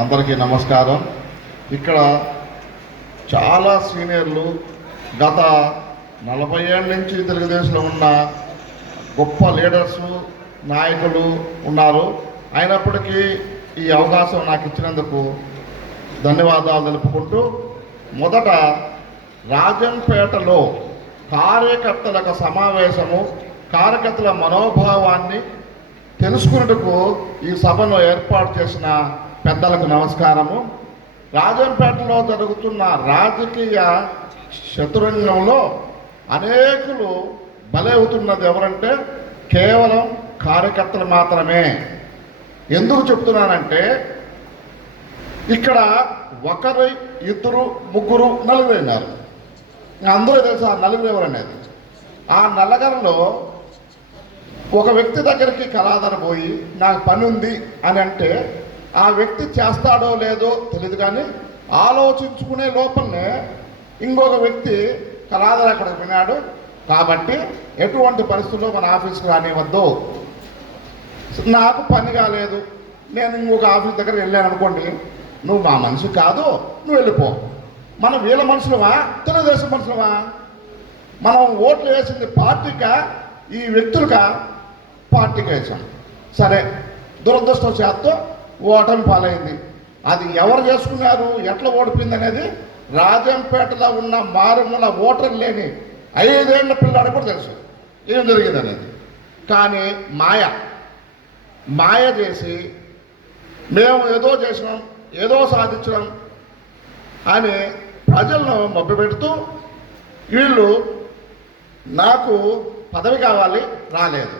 అందరికీ నమస్కారం. ఇక్కడ చాలా సీనియర్లు గత నలభై ఏళ్ళ నుంచి తెలుగుదేశంలో ఉన్న గొప్ప లీడర్సు నాయకులు ఉన్నారు. అయినప్పటికీ ఈ అవకాశం నాకు ఇచ్చినందుకు ధన్యవాదాలు తెలుపుకుంటూ మొదట రాజంపేటలో కార్యకర్తలకు సమావేశము కార్యకర్తల మనోభావాన్ని తెలుసుకున్నట్టుకు ఈ సభను ఏర్పాటు చేసిన పెద్దలకు నమస్కారము. రాజంపేటలో జరుగుతున్న రాజకీయ శత్రురంగంలో అనేకులు బలవుతున్నది ఎవరంటే కేవలం కార్యకర్తలు మాత్రమే. ఎందుకు చెప్తున్నానంటే ఇక్కడ ఒకరు ఇద్దరు ముగ్గురు నలుగురు అయినారు అందరూ తెలుసు ఆ నలుగురు ఎవరు అనేది ఆ నల్లగరలో ఒక వ్యక్తి దగ్గరికి కళాధర పోయి నాకు పని ఉంది అని అంటే ఆ వ్యక్తి చేస్తాడో లేదో తెలియదు కానీ ఆలోచించుకునే లోపలనే ఇంకొక వ్యక్తి కళాదర అక్కడికి విన్నాడు కాబట్టి ఎటువంటి పరిస్థితుల్లో మన ఆఫీస్కి రానివద్దు నాకు పని కాలేదు. నేను ఇంకొక ఆఫీస్ దగ్గర వెళ్ళాను అనుకోండి నువ్వు మా మనిషి కాదు నువ్వు వెళ్ళిపో. మనం వీళ్ళ మనుషులవా తెలుగుదేశం మనుషులవా మనం ఓట్లు వేసింది పార్టీకా? ఈ వ్యక్తులుగా పార్టీకి వేసాం. సరే దురదృష్టం చేత్తో ఓటమి పాలైంది. అది ఎవరు చేసుకున్నారు? ఎట్లా ఓడిపోయింది అనేది రాజంపేటలో ఉన్న మారుమూల ఓటర్ లేని ఐదేళ్ళ పిల్లాడు కూడా తెలుసు. ఏం జరిగింది అనేది కానీ మాయ. మాయ చేసి మేము ఏదో చేసినాం ఏదో సాధించినాం అని ప్రజలను మభ్యపెడుతూ వీళ్ళు నాకు పదవి కావాలి రాలేదు.